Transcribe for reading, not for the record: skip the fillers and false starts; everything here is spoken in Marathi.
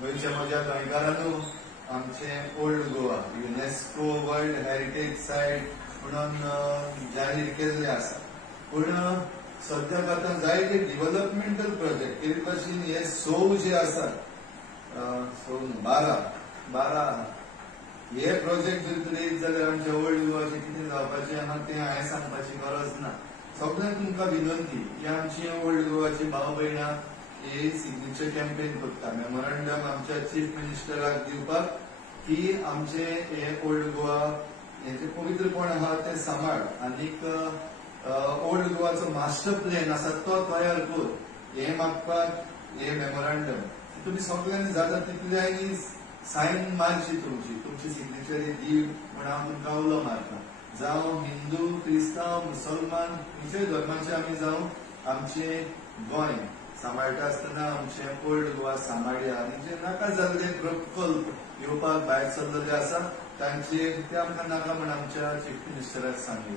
गोयच्या म्हज्या गोंयकारांनू आमचे old Goa UNESCO world heritage site म्हणून जाहीर केल्ले आसा. पूण सद्याक आतां जायते डेव्हलपमेंटल प्रोजेक्ट ते भाशेन हे 6 जे आसात 12 हे प्रोजेक्ट जर करीत जाल्यार आमच्या ओल्ड गोवाचे कितें जावपाचें आहा तें हांवें सांगपाची गरज ना. सगळ्यांक तुमकां विनंती की आमची ओल्ड गोवाची भाव भयणां हे सिग्नेचर कॅम्पेन करता. मेमोरंडम आमच्या चीफ मिनिस्टराक दिवपाक की आमचे हे ओल्ड गोवा हेचे पवित्रपण आहा ते सांबाळ आनीक ओल्ड गोवाचो मास्टर प्लॅन आसा तो तयार कर हे मागपाक हे मेमोरंडम तुम्ही सगळ्यांनी जाता तितल्यांनी सायन मारची तुमची सिग्नेचर दी म्हणून हांव तुमकां उलो मारता. जावं हिंदू क्रिस्तांव मुसलमान खंयच्याय धर्माचे आमी जावं आमचे गोंय सांबाळटा आसतना आमचे ओल्ड गोवा सांबाळया आनी जे नाका जाल्ले प्रकल्प येवपाक भायर सरलेले आसा तांचेर ते आमकां नाका म्हण आमच्या चीफ मिनिस्टराक सांगले.